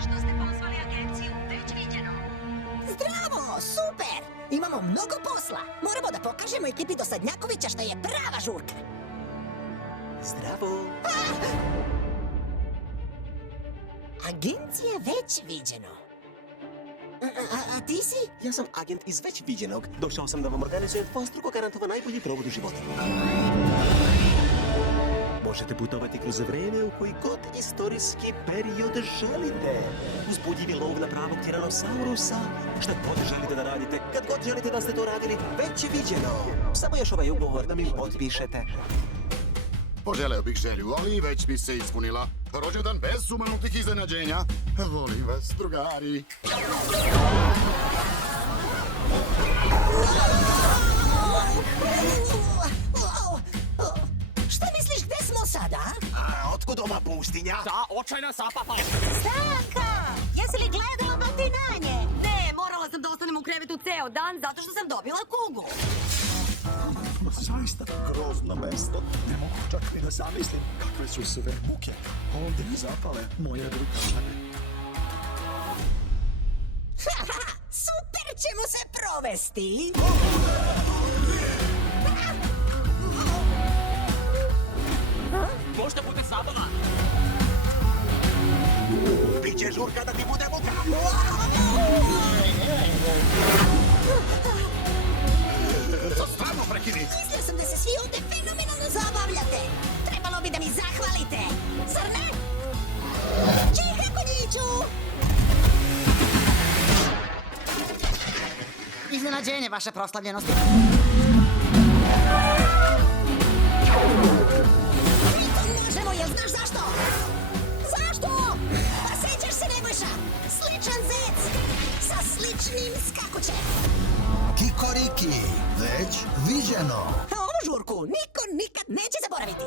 što ste pozvali agenciju Već viđeno. Zdravo, super! Imamo mnogo posla. Moramo da pokažemo ekipi Dosadnjakovića što je prava žurka. Zdravo. Agencija Već viđeno. A ti si? Ja sam agent iz Već viđenog. Došao sam da vam organizujem dvostruko garantovan najbolji provod u životu. Možete putovati kroz vreme u koji god istorijski period želite. Uzbudljivi lov na pravog tiranosaurusa. Šta god želite da radite, kad god želite da ste to radili, Već viđeno. Samo još ovaj ugovor da mi potpišete. Poželeo bih želju, ali već bi se ispunila. Rođendan bez sumanutih iznenađenja. Volim vas, drugari. Šta misliš, gde smo sada? A otkud ova pustinja? Ta očajna sapapa! Stanka! Jesi li gledala batinanje? Ne, morala sam da ostanem u krevetu ceo dan zato što sam dobila kugu. Zaista grozno mesto. Ne mogu čak ni da zamislim kakve su sve muke ovdje zapale moje drugare. Super ćemo se provesti! Možda bude zabava! Biće žurka da ti bude muka. To stvarno prekini! Mislio sam da se svi ovdje fenomenalno zabavljate. Trebalo bi da mi zahvalite. Zar ne? Čika konjiću! Iznenađenje, vaša proslavljenost. Mi to možemo, jel znaš zašto? Zašto? Pa sjećaš se, Nebojša? Sličan zec sa sličnim skakućem. Kikoriki, Već viđeno. A ovu žurku niko nikad neće zaboraviti.